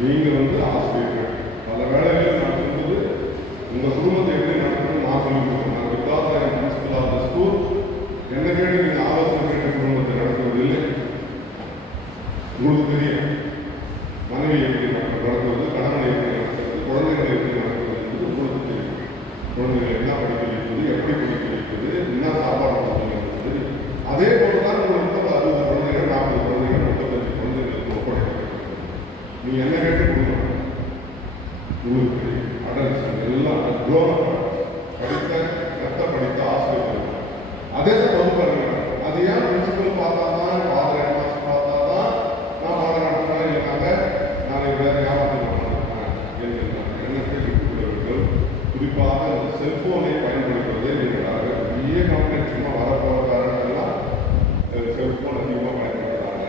நீங்கள் வந்து ஆசிரியர்கள் பல வேலைகள் நடக்கும்போது உங்கள் குடும்பத்தை எப்படி நடக்கணும்னு நான் சொல்லிக் கொடுத்தேன். நான் வித்யாத் பிரின்சிபல் ஆஃப் த ஸ்கூல் என்ன கேட்டு நீங்கள் ஆலோசனை கேட்ட குடும்பத்தை நடத்துவது இல்லை. உங்களுக்கு தெரியும் மனைவி எப்படி நடத்துவது, கணவனை எப்படி நடத்துவது, குழந்தைகளை எப்படி நடத்துவது என்பது உங்களுக்கு தெரியும். குழந்தைகளை என்ன படிக்க வைப்பது, எப்படி படிக்க வைப்பது, என்ன சாப்பாடு கொடுப்பது. அதே போலதான் உங்களுக்கு 60 குழந்தைகள், 40 குழந்தைகள், 35 குழந்தைகளுக்கு ஒப்படைக்க. நீ என்ன கேட்டு கொடுக்கணும் உங்களுக்கு அடல்ஸ் எல்லாம் படித்த கத்த படித்த ஆசிரியர்கள் அதே வகுப்பாளர்கள். அது ஏன் பிரின்சிபல் பார்த்தா தான் ஃபாதர் ஹெட் மாஸ்டர் பார்த்தா தான் நான் பாடம் நடத்துகிறேன் இருக்காங்க, நான் வேறு யாராவது எண்ணத்தை விட்டுவிடுவீர்கள். குறிப்பாக இந்த செல்போனை பயன்படுத்துவதை நீங்கள் பெரிய கம்பெனி சும்மா வரப்போகிறதெல்லாம் செல்போன் அதிகமாக பயன்படுத்துகிறாங்க.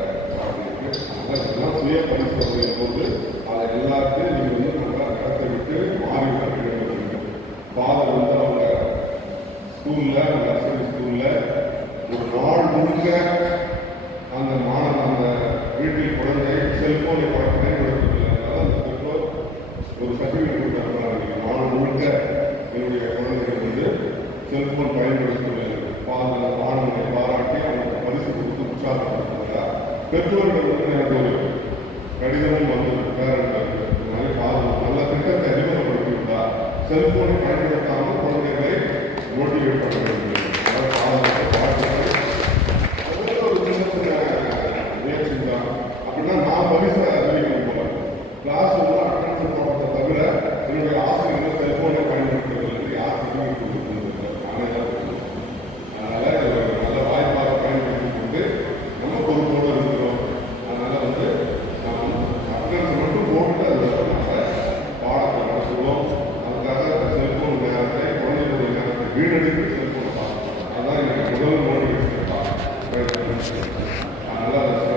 அதெல்லாம் சுய பரிசோதனையின் போது அதை எல்லாத்தையும் நீங்கள் வந்து நம்ம இடத்தை விட்டு மாறி வர வேண்டும். ஃபாதர் வந்து அவங்க ஸ்கூலில் நர்சரி ஸ்கூலில் ஒரு நாள் முழுக்க அந்த மாணவன் அந்த வீட்டில் குழந்தை செல்போனை பயன்படுத்தவில்லை. அதனால் அந்த பெற்றோர் ஒரு சர்டிஃபிகேட் கொடுத்தாங்க, நாள் முழுக்க என்னுடைய குழந்தைகள் வந்து செல்போன் பயன்படுத்தவில்லை. மாணவனை பாராட்டி அவங்களுக்கு பரிசு கொடுத்து உற்சாகப்படுத்துகிறாங்க. பெற்றோர்கள் வந்து எனக்கு ஒரு கடிதமும் வந்து பேரண்ட்கள் நல்ல திட்டத்தை அறிமுகப்படுத்திவிட்டார். செல்போனை பயன்படுத்தாமல் குழந்தைகளை மோட்டிவேட் பண்ண வேண்டும். ஒரு சின்ன சின்ன முயற்சி தான். அப்படின்னா நான் பரிசை அறிவிக்கணும் போல கிளாஸ் வந்து அட்டன்ஸ் போடுறதை தவிர என்னுடைய ஆசிரியர்கள் செல்போனை பயன்படுத்துவதில்லை. யார் சர்டிஃபிகேட் கொடுத்துருந்தது நானே தான். அதனால நல்ல வாய்ப்பாக பயன்படுத்தி கொண்டு நம்ம பொறுப்போடு இருக்கிறோம். அதனால வந்து அட்டன்ஸ் மட்டும் போட்டு பாடத்தை நடத்துவோம். அதுக்காக செல்போன் நேரத்தை குழந்தைகளுடைய நேரத்தை வீணடித்து